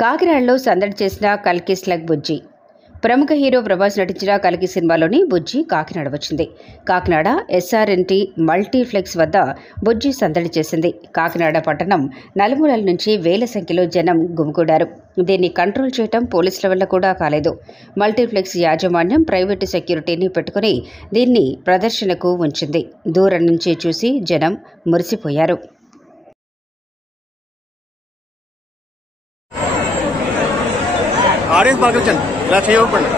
కాకినాడలో సందడి చేసిన కల్కి స్లగ్ బుజ్జి. ప్రముఖ హీరో ప్రభాస్ నటించిన కల్కి సినిమాలోని బుజ్జి కాకినాడ వచ్చింది. కాకినాడ ఎస్ఆర్ఎన్టీ మల్టీప్లెక్స్ వద్ద బుజ్జి సందడి చేసింది. కాకినాడ పట్టణం నలుమూలల నుంచి వేల సంఖ్యలో జనం గుమిగూడారు. దీన్ని కంట్రోల్ చేయటం పోలీసుల వల్ల కూడా కాలేదు. మల్టీప్లెక్స్ యాజమాన్యం ప్రైవేటు సెక్యూరిటీని పెట్టుకుని దీన్ని ప్రదర్శనకు ఉంచింది. దూరం నుంచి చూసి జనం మురిసిపోయారు. ఆడియన్స్ పలకరించండి, ఇలా చేయకండి.